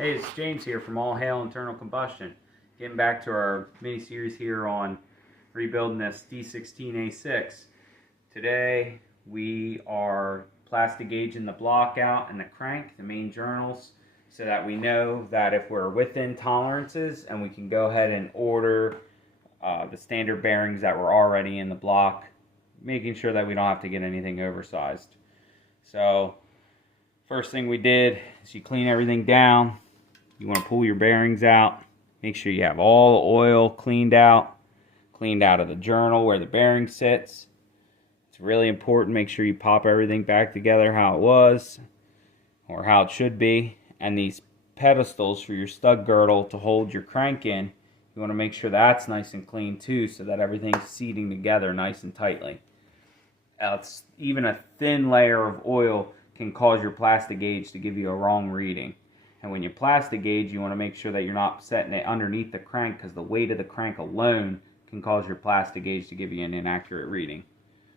Hey, it's James here from All Hail Internal Combustion. Getting back to our mini-series here on rebuilding this D16A6. Today we are Plastigauging the block out and the crank, the main journals, so that we know that if we're within tolerances and we can go ahead and order the standard bearings that were already in the block, making sure that we don't have to get anything oversized. So first thing we did is you clean everything down. You want to pull your bearings out. Make sure you have all the oil cleaned out of the journal where the bearing sits. It's really important. Make sure you pop everything back together how it was or how it should be. And these pedestals for your stud girdle to hold your crank in, you want to make sure that's nice and clean too, so that everything's seating together nice and tightly. Even a thin layer of oil can cause your Plastigauge to give you a wrong reading. And when you Plastigauge, you want to make sure that you're not setting it underneath the crank, because the weight of the crank alone can cause your Plastigauge to give you an inaccurate reading.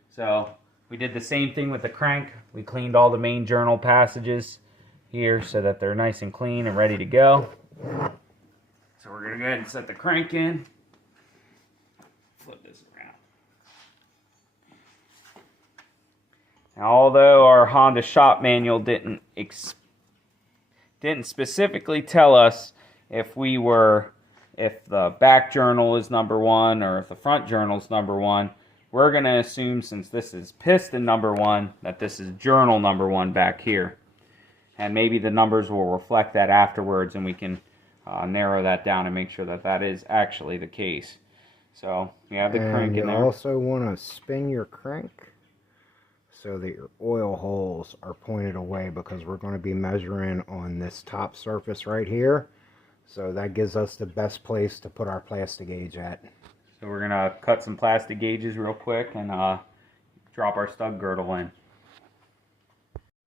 So we did the same thing with the crank. We cleaned all the main journal passages here so that they're nice and clean and ready to go. So we're going to go ahead and set the crank in. Flip this around. Now, although our Honda shop manual didn't specifically tell us if the back journal is number 1 or if the front journal is number 1, we're going to assume, since this is piston number 1, that this is journal number 1 back here. And maybe the numbers will reflect that afterwards, and we can narrow that down and make sure that that is actually the case. So you have the crank in there. You also want to spin your crank so that your oil holes are pointed away, because we're going to be measuring on this top surface right here. So that gives us the best place to put our Plastigauge at. So we're going to cut some Plastigauges real quick and drop our stud girdle in.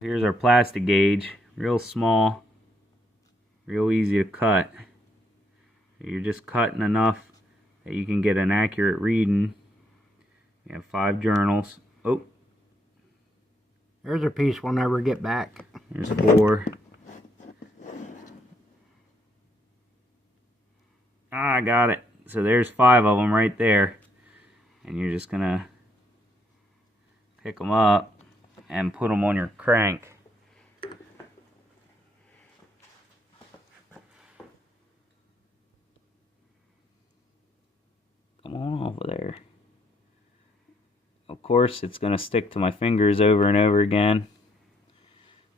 Here's our Plastigauge, real small, real easy to cut. You're just cutting enough that you can get an accurate reading. You have 5 journals. Oh, there's a piece we'll never get back. There's 4. I got it. So there's 5 of them right there. And you're just going to pick them up and put them on your crank. Come on over there. Of course, it's going to stick to my fingers over and over again.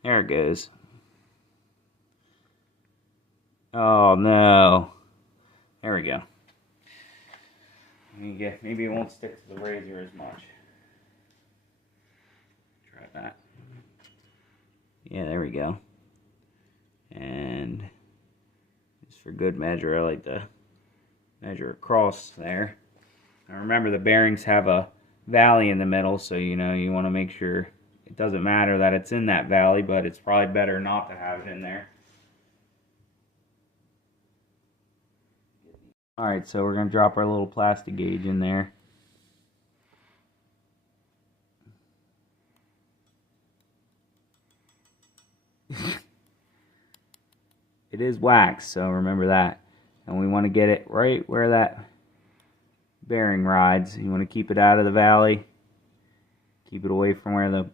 There it goes. Oh no. There we go. Maybe it won't stick to the razor as much. Try that. Yeah, there we go. And just for good measure, I like to measure across there. Now remember, the bearings have a valley in the middle, so you want to make sure it doesn't matter that it's in that valley, but it's probably better not to have it in there. Alright, so we're going to drop our little Plastigauge in there. It is wax, so remember that. And we want to get it right where that bearing rides. You want to keep it out of the valley. Keep it away from where of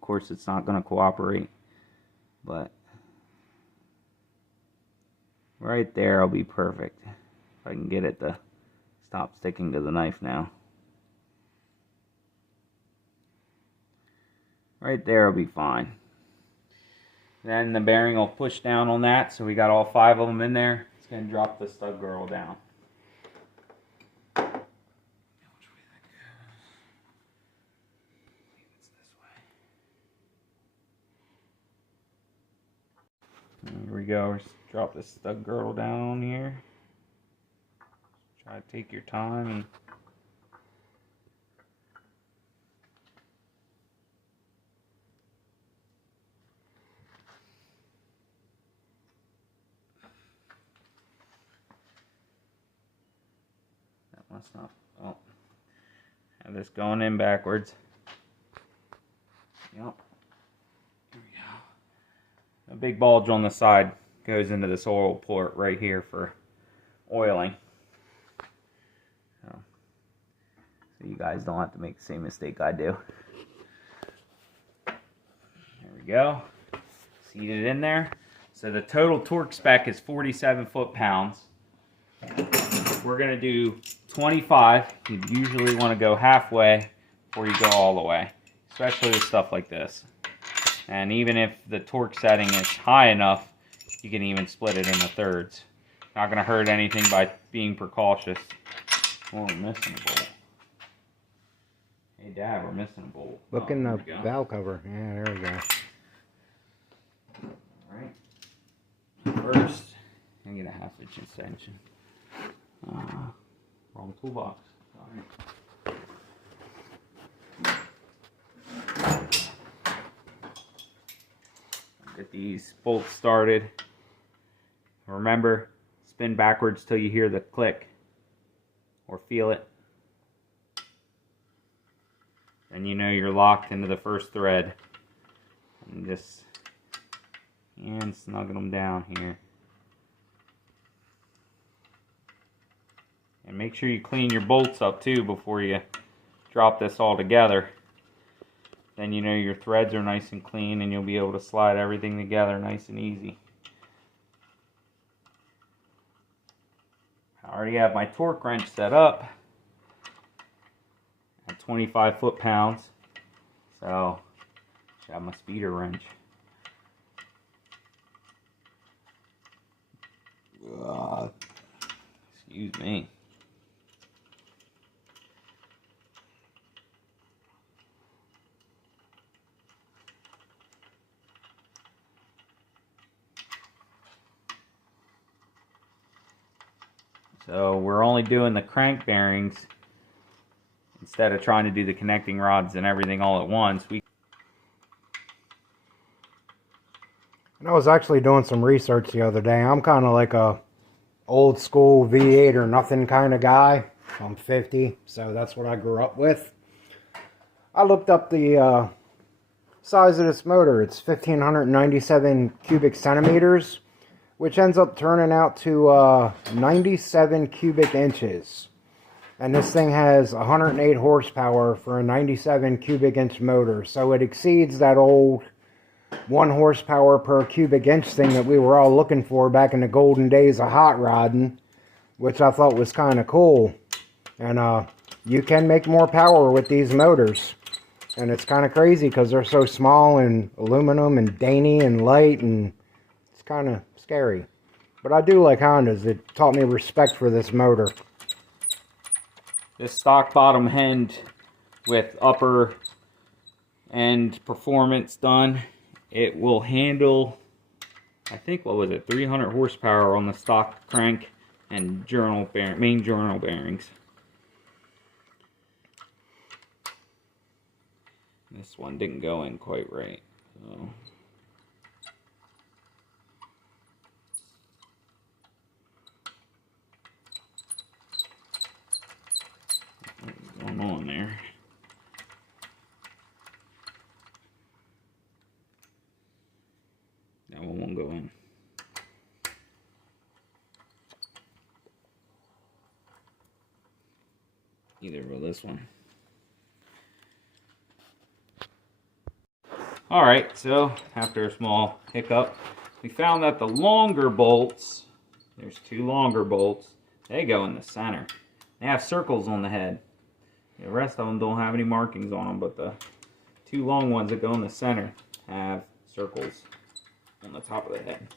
course it's not going to cooperate, but right there will be perfect. If I can get it to stop sticking to the knife now. Right there will be fine. Then the bearing will push down on that, so we got all 5 of them in there. It's going to drop the stud girdle down. Here we go. Just drop the stud girdle down on here. Try to take your time and that must not. Oh, have this going in backwards. Yep. Here we go. A big bulge on the side. goes into this oil port right here for oiling. So you guys don't have to make the same mistake I do. There we go. Seated in there. So the total torque spec is 47 foot-pounds. We're going to do 25. You usually want to go halfway before you go all the way, especially with stuff like this. And even if the torque setting is high enough, you can even split it into thirds. Not going to hurt anything by being precautious. Oh, we're missing a bolt. Hey, Dad, we're missing a bolt. Look in the valve cover. Yeah, there we go. Alright. First, I'm going to get a 1/2 inch extension. Wrong toolbox. Sorry. Get these bolts started. Remember, spin backwards till you hear the click or feel it. And you know you're locked into the first thread. And just snuggle them down here. And make sure you clean your bolts up too before you drop this all together. Then you know your threads are nice and clean and you'll be able to slide everything together nice and easy. I already have my torque wrench set up at 25 foot-pounds. So, I should have my speeder wrench. Excuse me. So we're only doing the crank bearings instead of trying to do the connecting rods and everything all at once. And I was actually doing some research the other day. I'm kind of like a old school V8 or nothing kind of guy. I'm 50, so that's what I grew up with. I looked up the size of this motor. It's 1,597 cubic centimeters, which ends up turning out to 97 cubic inches. And this thing has 108 horsepower for a 97 cubic inch motor. So it exceeds that old 1 horsepower per cubic inch thing that we were all looking for back in the golden days of hot rodding, which I thought was kind of cool. And you can make more power with these motors. And it's kind of crazy because they're so small and aluminum and dainty and light, and it's kind of scary. But I do like Hondas. It taught me respect for this motor. This stock bottom end with upper end performance done, it will handle, I think, what was it, 300 horsepower on the stock crank and main journal bearings. This one didn't go in quite right, so. What's going on there? That one won't go in. Either will this one. Alright, so after a small hiccup, we found that the longer bolts, there's 2 longer bolts, they go in the center. They have circles on the head. The rest of them don't have any markings on them, but the 2 long ones that go in the center have circles on the top of the head.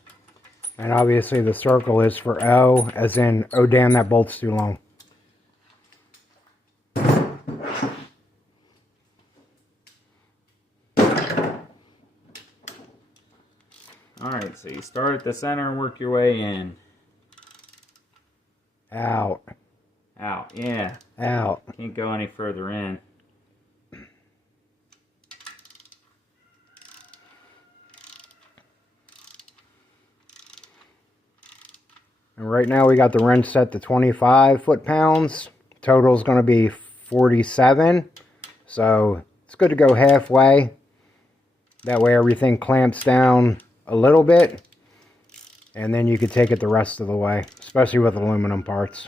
And obviously the circle is for O, as in, oh damn, that bolt's too long. Alright, so you start at the center and work your way in. Out. Out, yeah. Out. Can't go any further in. And right now we got the wrench set to 25 foot-pounds. Total is going to be 47. So it's good to go halfway. That way everything clamps down a little bit. And then you could take it the rest of the way, especially with aluminum parts.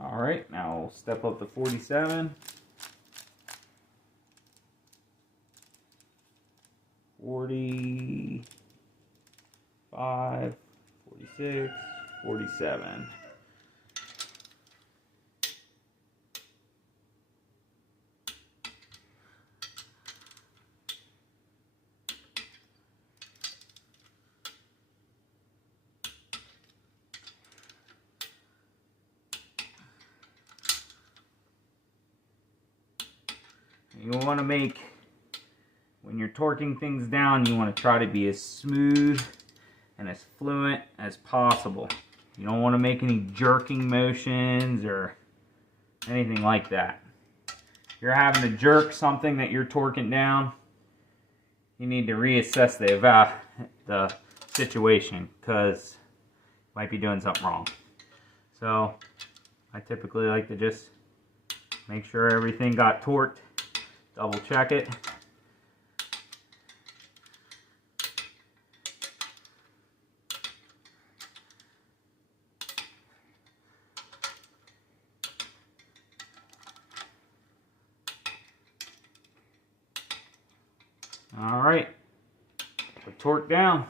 Alright, now we'll step up to 47. 45, 46, 47. You want to make, when you're torquing things down, you want to try to be as smooth and as fluent as possible. You don't want to make any jerking motions or anything like that. If you're having to jerk something that you're torquing down, you need to reassess the situation, because you might be doing something wrong. So I typically like to just make sure everything got torqued. Double check it. All right, put torque down.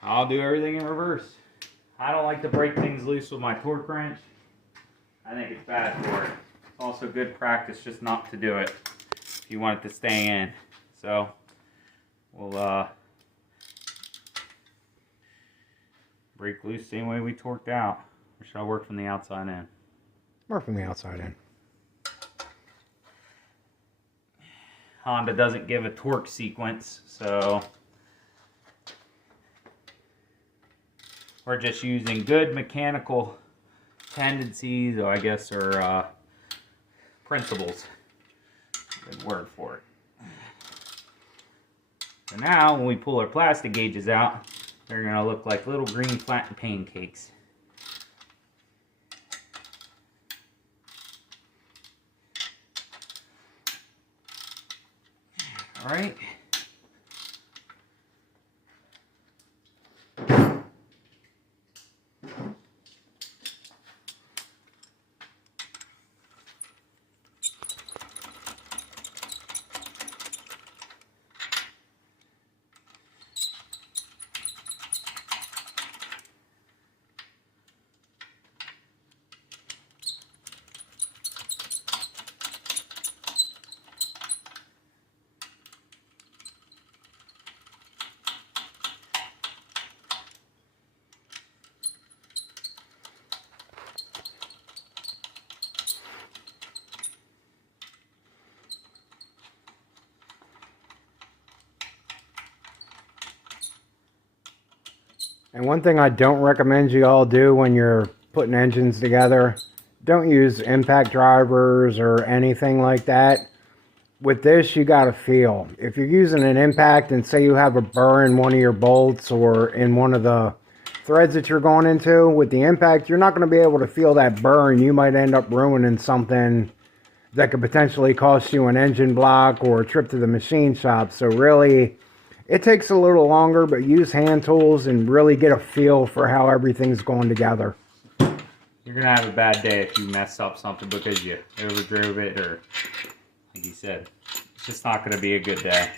I'll do everything in reverse. I don't like to break things loose with my torque wrench. I think it's bad for it. It's also good practice just not to do it if you want it to stay in. So we'll break loose same way we torqued out. Or should I work from the outside in? Work from the outside in. Honda doesn't give a torque sequence, so we're just using good mechanical tendencies, or I guess, or principles. Good word for it. So now, when we pull our plastic gauges out, they're going to look like little green flattened pancakes. All right. And one thing I don't recommend you all do when you're putting engines together, don't use impact drivers or anything like that. With this, you got to feel. If you're using an impact and say you have a burr in one of your bolts or in one of the threads that you're going into, with the impact, you're not going to be able to feel that burr, and you might end up ruining something that could potentially cost you an engine block or a trip to the machine shop. So really, it takes a little longer, but use hand tools and really get a feel for how everything's going together. You're going to have a bad day if you mess up something because you overdrove it, or, like you said, it's just not going to be a good day.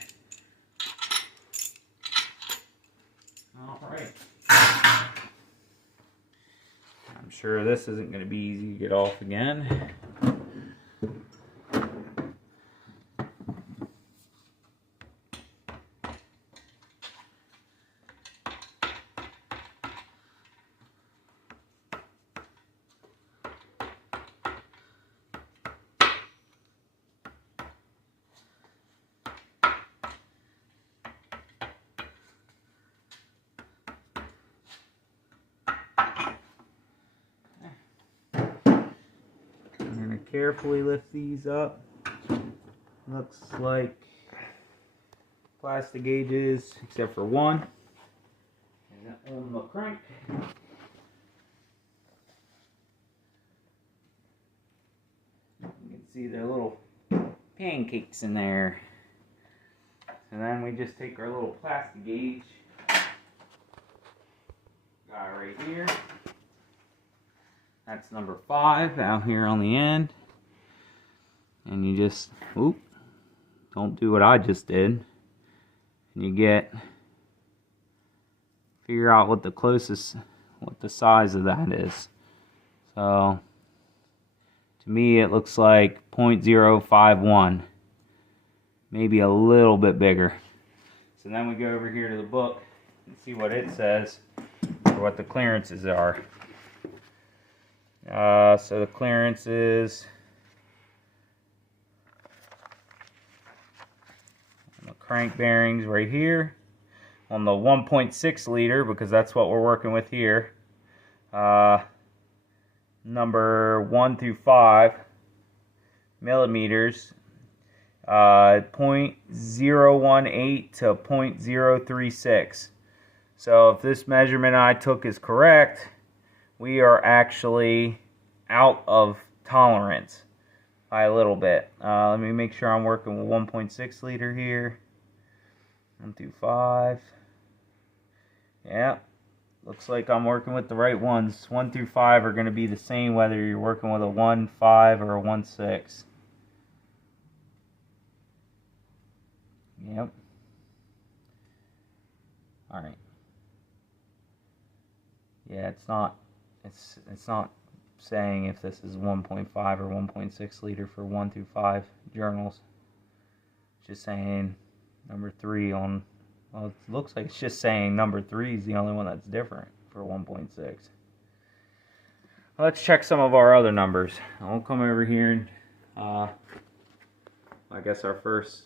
All right. I'm sure this isn't going to be easy to get off again. carefully lift these up. Looks like plastic gauges, except for one. And that on the crank. You can see their little pancakes in there. And then we just take our little plastic gauge guy right here. That's number 5 out here on the end. And you just, oop, don't do what I just did. And you figure out what the size of that is. So, to me it looks like 0.051. Maybe a little bit bigger. So then we go over here to the book and see what it says, or what the clearances are. So the clearance is on the crank bearings right here, on the 1.6 liter, because that's what we're working with here. Number 1 through 5 millimeters. 0.018 to 0.036. So if this measurement I took is correct, we are actually out of tolerance by a little bit. Let me make sure I'm working with 1.6 liter here. 1 through 5. Yeah, looks like I'm working with the right ones. 1 through 5 are going to be the same whether you're working with a 1.5 or a 1.6. Yep. All right. Yeah, it's not saying if this is 1.5 or 1.6 liter for 1 through 5 journals. It's just saying number 3 on. Well, it looks like it's just saying number 3 is the only one that's different for 1.6. Let's check some of our other numbers. I'll come over here and I guess our first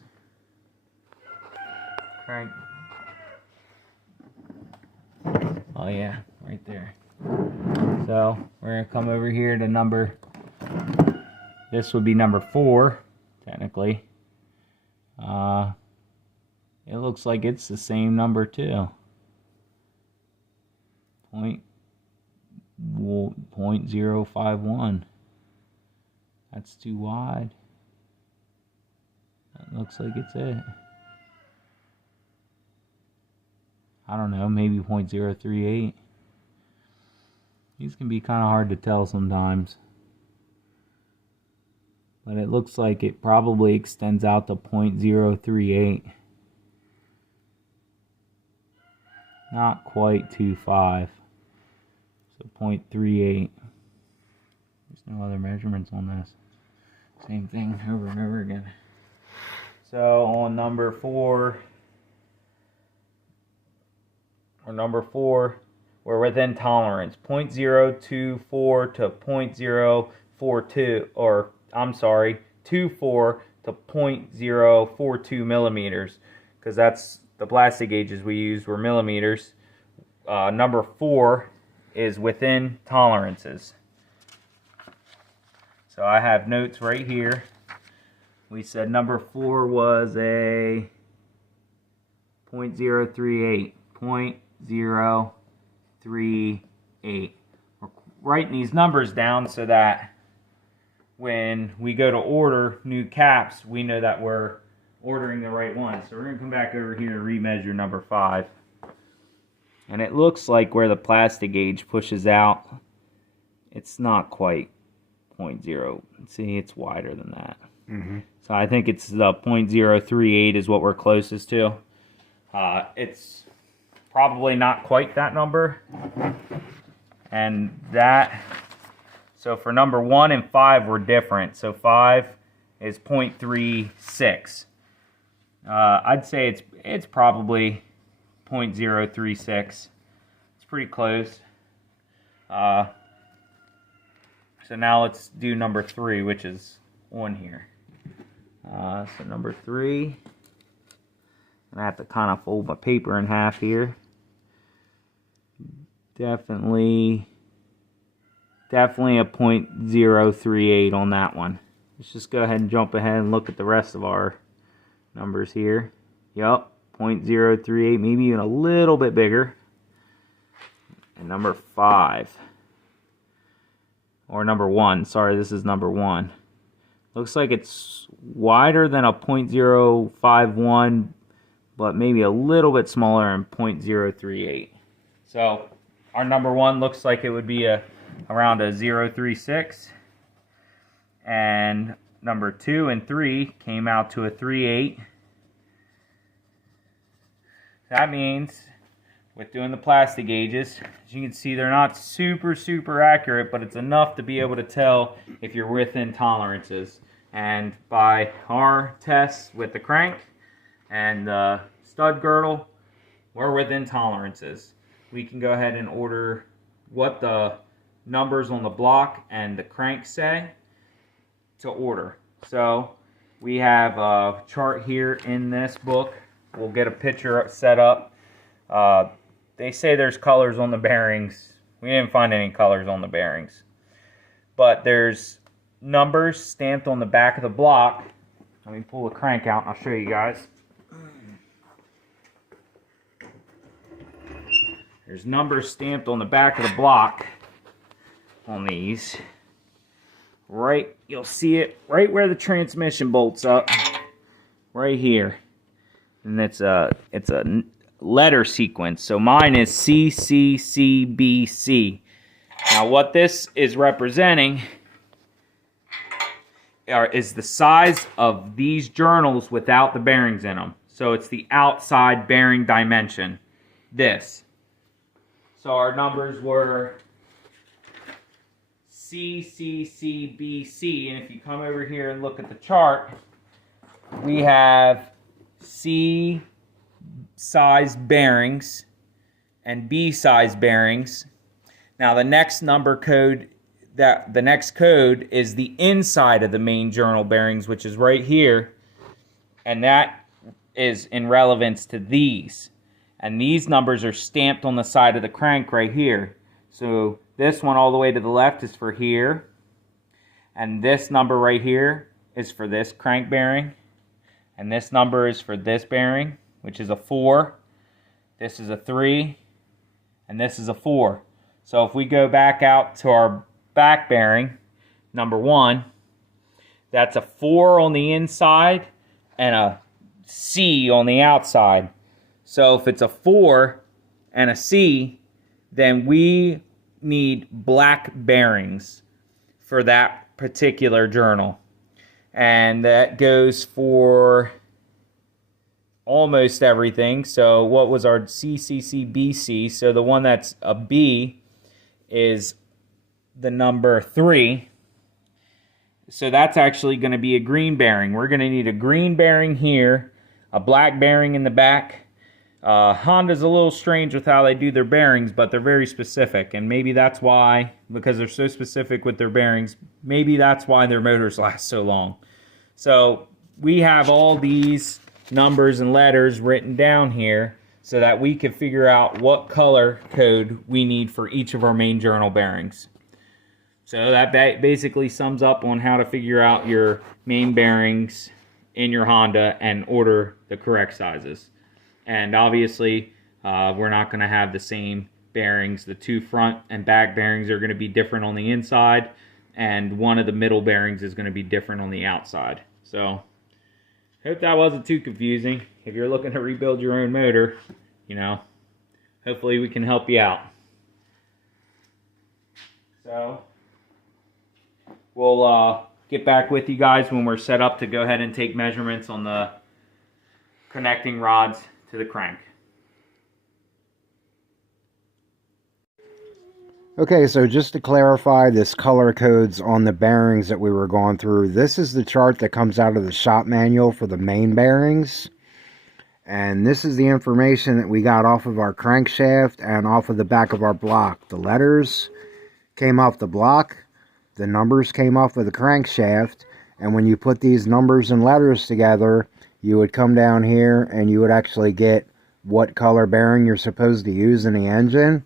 crank. Oh yeah, right there. So we're gonna come over here to number. This would be number 4, technically. It looks like it's the same number too. 0.051. That's too wide. That looks like it's it. I don't know, maybe 0.038. These can be kind of hard to tell sometimes. But it looks like it probably extends out to 0.038. Not quite 2.5. So 0.38. There's no other measurements on this. Same thing over and over again. So on number 4, we're within tolerance. 0.024 to 0.042, or I'm sorry, 24 to 0.042 millimeters, because that's the plastic gauges we used were millimeters. Number 4 is within tolerances. So I have notes right here. We said number 4 was a 0.038. 0.038. We're writing these numbers down so that when we go to order new caps, we know that we're ordering the right one. So we're going to come back over here and remeasure number 5. And it looks like where the plastic gauge pushes out, it's not quite 0.0. See, it's wider than that. Mm-hmm. So I think it's the 0.038 is what we're closest to. It's probably not quite that number. And that, so for number 1 and 5 were different. So 5 is 0.36. I'd say it's probably 0.036. It's pretty close. So now let's do number 3, which is on here. So number 3, and I have to kind of fold my paper in half here. Definitely definitely a .038 on that one. Let's just go ahead and jump ahead and look at the rest of our numbers here. Yup, .038, maybe even a little bit bigger. And number 5. Or number 1, sorry, this is number 1. Looks like it's wider than a .051, but maybe a little bit smaller in .038. So our number 1 looks like it would be around a 0.36, and number 2 and 3 came out to a 3.8. That means with doing the Plastigauges, as you can see, they're not super accurate, but it's enough to be able to tell if you're within tolerances. And by our tests with the crank and the stud girdle, we're within tolerances. We can go ahead and order what the numbers on the block and the crank say to order. So we have a chart here in this book. We'll get a picture set up. They say there's colors on the bearings. We didn't find any colors on the bearings, but there's numbers stamped on the back of the block. Let me pull the crank out and I'll show you guys. There's numbers stamped on the back of the block on these. Right, you'll see it right where the transmission bolts up, right here. And it's a letter sequence. So mine is CCCBC. Now what this is representing is the size of these journals without the bearings in them. So it's the outside bearing dimension. This. So our numbers were CCCBC, and if you come over here and look at the chart, we have C size bearings and B size bearings. Now the next number code, the next code is the inside of the main journal bearings, which is right here, and that is in relevance to these. And these numbers are stamped on the side of the crank right here. So this one all the way to the left is for here, and this number right here is for this crank bearing, and this number is for this bearing, which is a 4. This is a 3, and this is a 4. So if we go back out to our back bearing, number 1, that's a 4 on the inside and a C on the outside. So if it's a 4 and a C, then we need black bearings for that particular journal. And that goes for almost everything. So what was our CCCBC? So the one that's a B is the number 3. So that's actually going to be a green bearing. We're going to need a green bearing here, a black bearing in the back. Honda's a little strange with how they do their bearings, but they're very specific, and maybe that's why, because they're so specific with their bearings, maybe that's why their motors last so long. So we have all these numbers and letters written down here so that we can figure out what color code we need for each of our main journal bearings. So that basically sums up on how to figure out your main bearings in your Honda and order the correct sizes. And obviously, we're not going to have the same bearings. The 2 front and back bearings are going to be different on the inside, and one of the middle bearings is going to be different on the outside. So, hope that wasn't too confusing. If you're looking to rebuild your own motor, you know, hopefully we can help you out. So, we'll get back with you guys when we're set up to go ahead and take measurements on the connecting rods to the crank. Okay, so just to clarify this color codes on the bearings that we were going through, this is the chart that comes out of the shop manual for the main bearings, and this is the information that we got off of our crankshaft and off of the back of our block. The letters came off the block, the numbers came off of the crankshaft, and when you put these numbers and letters together, you would come down here and you would actually get what color bearing you're supposed to use in the engine.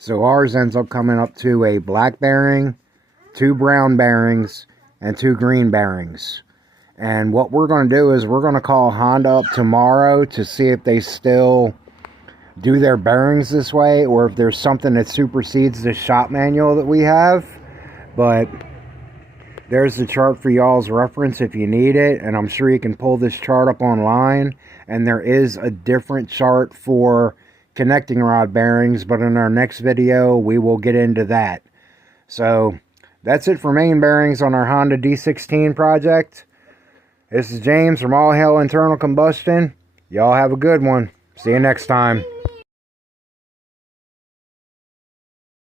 So ours ends up coming up to a black bearing, 2 brown bearings, and 2 green bearings. And what we're going to do is we're going to call Honda up tomorrow to see if they still do their bearings this way, or if there's something that supersedes the shop manual that we have. But there's the chart for y'all's reference if you need it, and I'm sure you can pull this chart up online. And there is a different chart for connecting rod bearings, but in our next video we will get into that. So that's it for main bearings on our Honda D16 project. This is James from All Hail Internal Combustion. Y'all have a good one. See you next time.